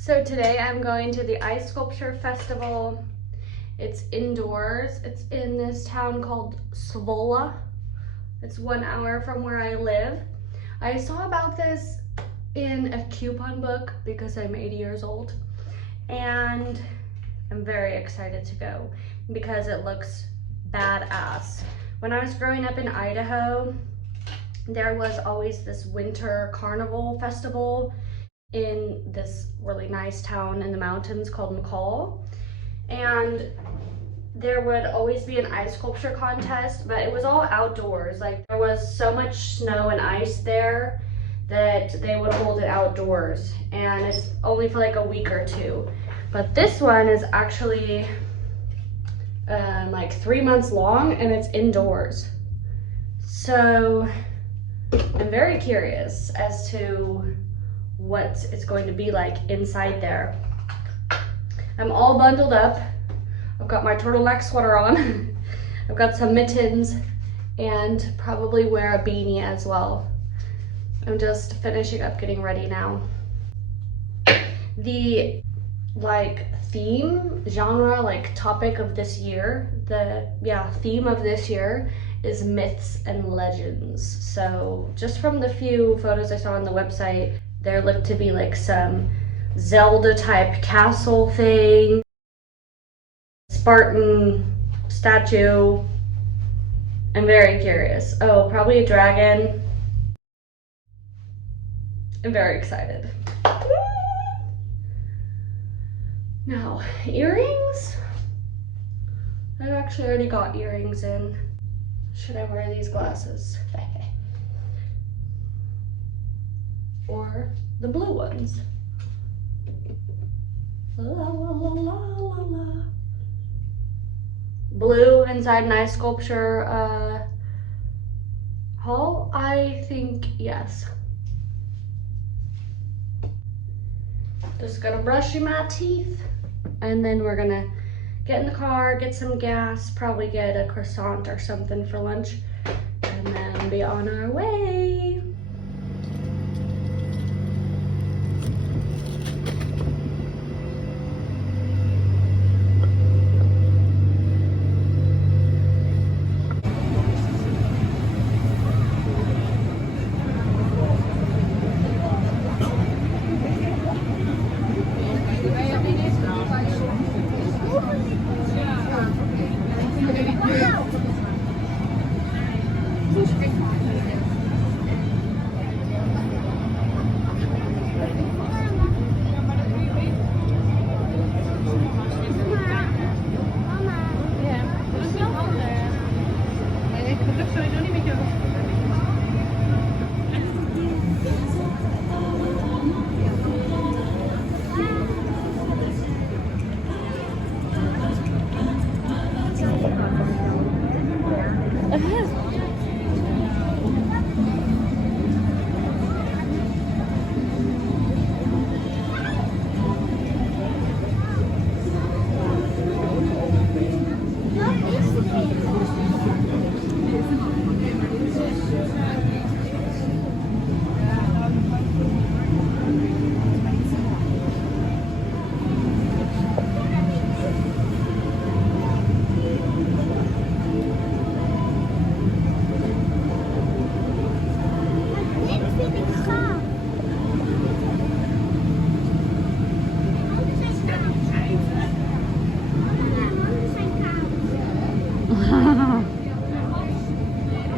So today I'm going to the Ice Sculpture Festival. It's indoors. It's in this town called Zwolle. It's 1 hour from where I live. I saw about this in a coupon book because I'm 80 years old, and I'm very excited to go because it looks badass. When I was growing up in Idaho, there was always this winter carnival festival in this really nice town in the mountains called McCall, and there would always be an ice sculpture contest, but it was all outdoors. Like, there was so much snow and ice there that they would hold it outdoors, and it's only for like a week or two. But this one is actually like 3 months long, and it's indoors. So I'm very curious as to what it's going to be like inside there. I'm all bundled up. I've got my turtleneck sweater on. I've got some mittens and probably wear a beanie as well. I'm just finishing up getting ready now. The theme, genre, topic of this year, theme of this year is myths and legends. So just from the few photos I saw on the website, there looked to be like some Zelda type castle thing, Spartan statue. I'm very curious. Oh, probably a dragon. I'm very excited. Now, earrings? I've actually already got earrings in. Should I wear these glasses? Or the blue ones? La la la la la la. Blue inside an ice sculpture hall? I think yes. Just gonna brush my teeth, and then we're gonna get in the car, get some gas, probably get a croissant or something for lunch, and then be on our way.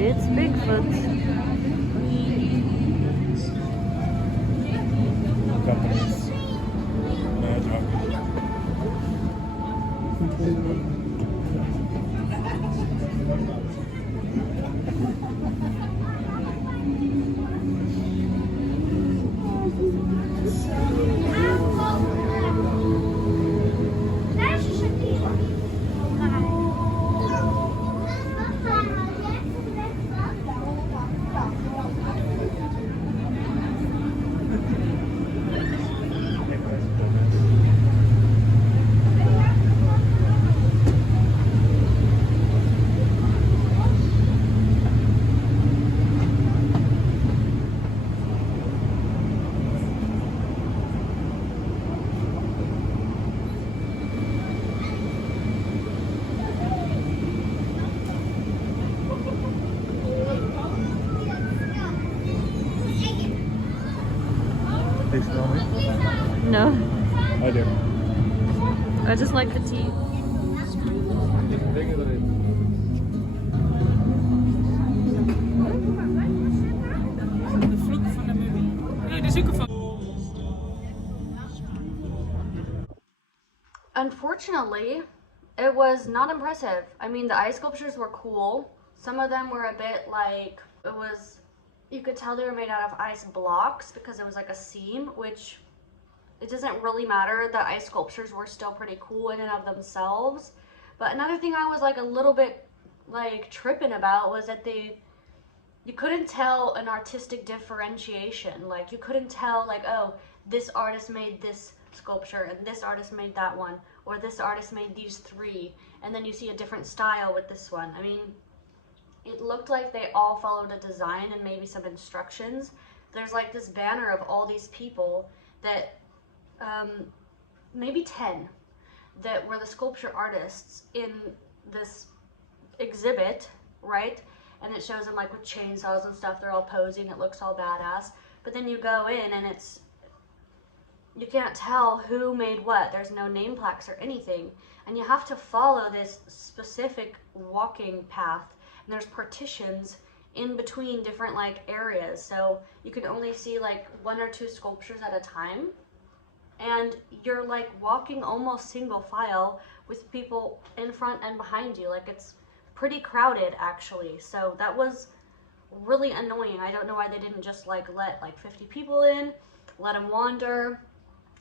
It's Bigfoot. taste it on me? No, I do. I just like the tea. Unfortunately, it was not impressive. I mean, the ice sculptures were cool. Some of them were a bit like, you could tell they were made out of ice blocks because it was like a seam, which it doesn't really matter. The ice sculptures were still pretty cool in and of themselves. But another thing I was like a little bit like tripping about was that you couldn't tell an artistic differentiation. Like you couldn't tell like, oh, this artist made this sculpture and this artist made that one, or this artist made these three, and then you see a different style with this one. I mean, it looked like they all followed a design and maybe some instructions. There's like this banner of all these people that, maybe 10, that were the sculpture artists in this exhibit, right? And it shows them like with chainsaws and stuff, they're all posing, it looks all badass. But then you go in and you can't tell who made what. There's no name plaques or anything. And you have to follow this specific walking path. And there's partitions in between different like areas. So you can only see like 1 or 2 sculptures at a time. And you're like walking almost single file with people in front and behind you. Like it's pretty crowded actually. So that was really annoying. I don't know why they didn't just like let like 50 people in, let them wander,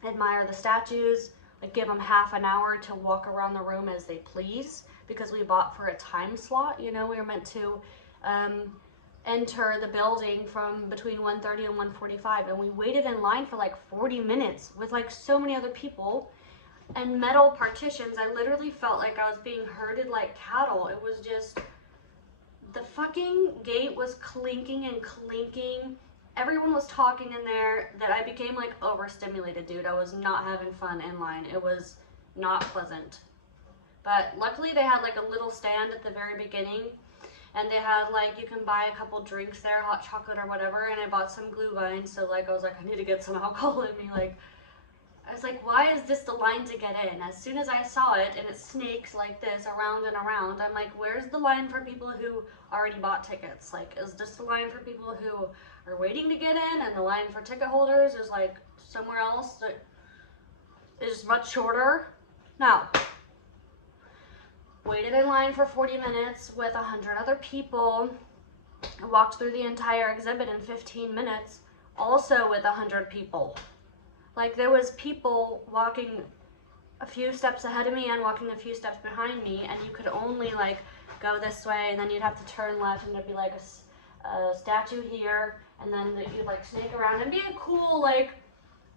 admire the statues, like give them half an hour to walk around the room as they please, because we bought for a time slot. You know, we were meant to enter the building from between 1:30 and 1:45, and we waited in line for like 40 minutes with like so many other people and metal partitions. I literally felt like I was being herded like cattle. It was just, the fucking gate was clinking and clinking. Everyone was talking in there that I became like overstimulated, dude. I was not having fun in line. It was not pleasant. But luckily they had like a little stand at the very beginning, and they had like, you can buy a couple drinks there, hot chocolate or whatever, and I bought some glühwein. So like I was like, I need to get some alcohol in me. Like I was like, why is this the line to get in? As soon as I saw it and it snakes like this around and around, I'm like, where's the line for people who already bought tickets? Like, is this the line for people who are waiting to get in, and the line for ticket holders is like somewhere else that is much shorter? No. Waited in line for 40 minutes with 100 other people. I walked through the entire exhibit in 15 minutes, also with 100 people. Like there was people walking a few steps ahead of me and walking a few steps behind me, and you could only like go this way, and then you'd have to turn left, and there'd be like a statue here, and then you'd like snake around and be a cool like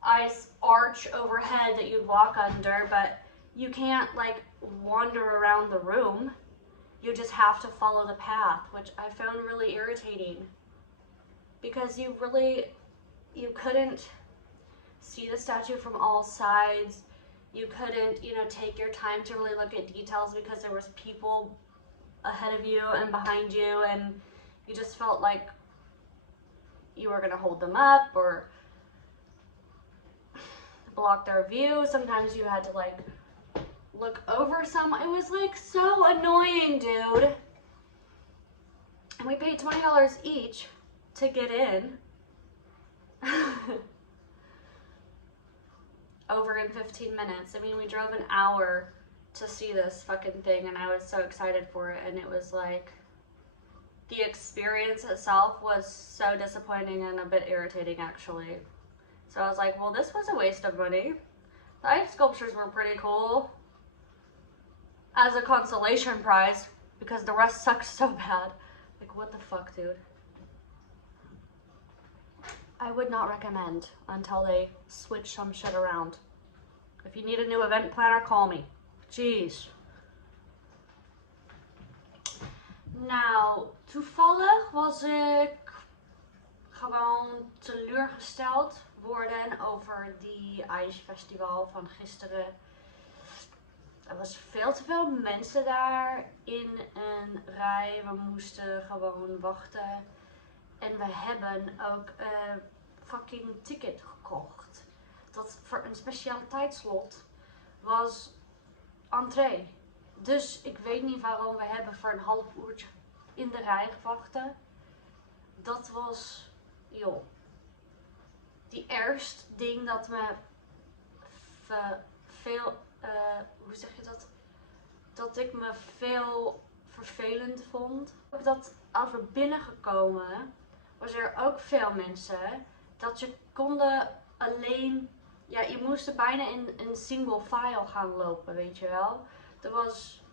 ice arch overhead that you'd walk under, but you can't like wander around the room. You just have to follow the path, which I found really irritating, because you couldn't see the statue from all sides. You couldn't, you know, take your time to really look at details because there was people ahead of you and behind you, and you just felt like you were gonna hold them up or block their view. Sometimes you had to like look over some. It was like so annoying, dude. And we paid $20 each to get in. Over in 15 minutes. I mean, we drove an hour to see this fucking thing, and I was so excited for it, and it was like, the experience itself was so disappointing and a bit irritating actually. So I was like, well, this was a waste of money. The ice sculptures were pretty cool as a consolation prize, because the rest sucked so bad. Like, what the fuck, dude? I would not recommend until they switch some shit around. If you need a new event planner, call me. Jeez. Nou, toevallig was ik gewoon teleurgesteld worden over die ijsfestival van gisteren. Er was veel te veel mensen daar in een rij. We moesten gewoon wachten. En we hebben ook fucking ticket gekocht. dat voor een speciaal tijdslot was entree. Dus ik weet niet waarom we hebben voor een half uurtje in de rij gewachten. Dat was, joh, die eerste ding dat me veel, hoe zeg je dat? Dat ik me veel vervelend vond. Dat als we binnengekomen was er ook veel mensen dat je konden alleen, ja, je moest er bijna in een single file gaan lopen, weet je wel. Er was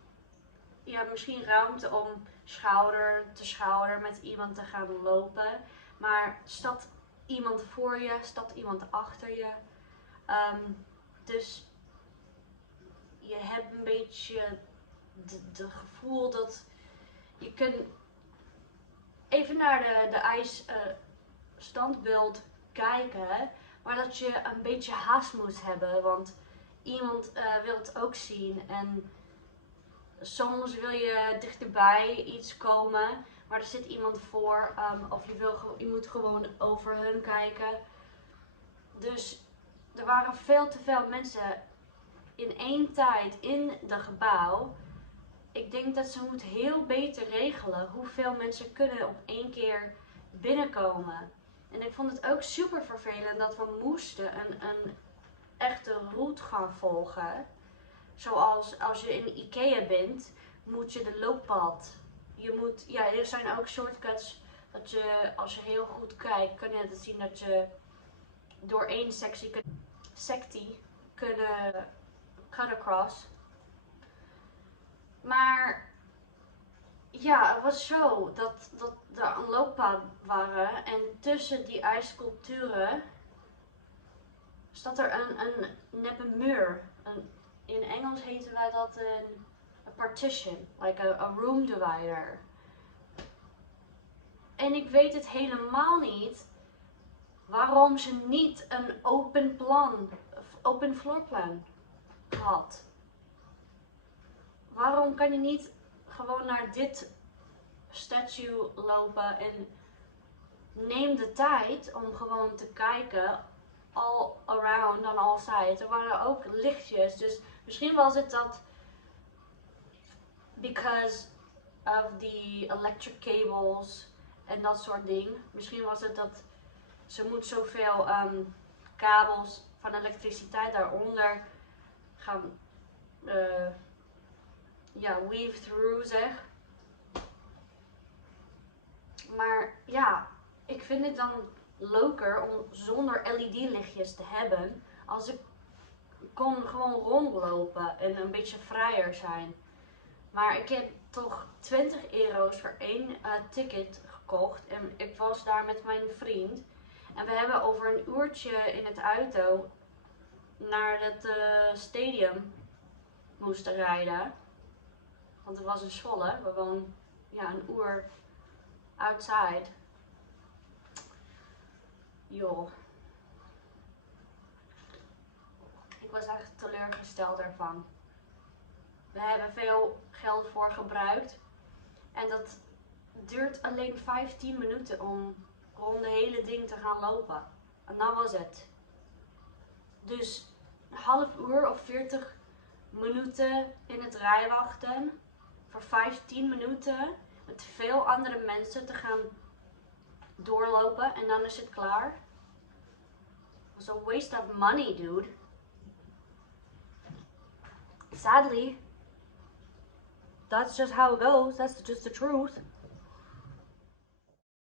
ja, misschien ruimte om schouder te schouder met iemand te gaan lopen, maar staat iemand voor je, staat iemand achter je. Dus je hebt een beetje de gevoel dat je kunt even naar de ijsstandbeeld kijken, maar dat je een beetje haast moet hebben, want iemand wil het ook zien en soms wil je dichterbij iets komen, maar er zit iemand voor of je moet gewoon over hun kijken. Dus er waren veel te veel mensen in één tijd in het gebouw. Ik denk dat ze moet heel beter regelen hoeveel mensen kunnen op één keer binnenkomen. En ik vond het ook super vervelend dat we moesten een echte route gaan volgen. Zoals als je in Ikea bent, moet je de looppad. Ja, er zijn ook shortcuts dat je, als je heel goed kijkt, kun je het zien dat je door één sectie kunnen cut across. Maar ja, het was zo dat er een looppad waren en tussen die ijssculpturen staat er een neppe muur. In Engels heten wij dat een partition, like a room divider. En ik weet het helemaal niet waarom ze niet een open floor plan had. Waarom kan je niet gewoon naar dit statue lopen en neem de tijd om gewoon te kijken all around on all sides. Er waren ook lichtjes, dus misschien was het dat because of the electric cables en dat soort dingen. Misschien was het dat ze moet zoveel kabels van elektriciteit daaronder gaan weave through, zeg. Maar ja, ik vind het dan leuker om zonder LED-lichtjes te hebben, als ik kon gewoon rondlopen en een beetje vrijer zijn. Maar ik heb toch 20 euro's voor één ticket gekocht en ik was daar met mijn vriend. En we hebben over een uurtje in het auto naar het stadium moesten rijden. Want het was in Zwolle, we woonden een uur outside. Joh. Ik was echt teleurgesteld ervan. We hebben veel geld voor gebruikt. En dat duurt alleen 15 minuten om rond de hele ding te gaan lopen. En dat was het. Dus een half uur of 40 minuten in het rij wachten. Voor 15 minuten met veel andere mensen te gaan doorlopen en dan is het klaar. It was a waste of money, dude. Sadly, that's just how it goes. That's just the truth.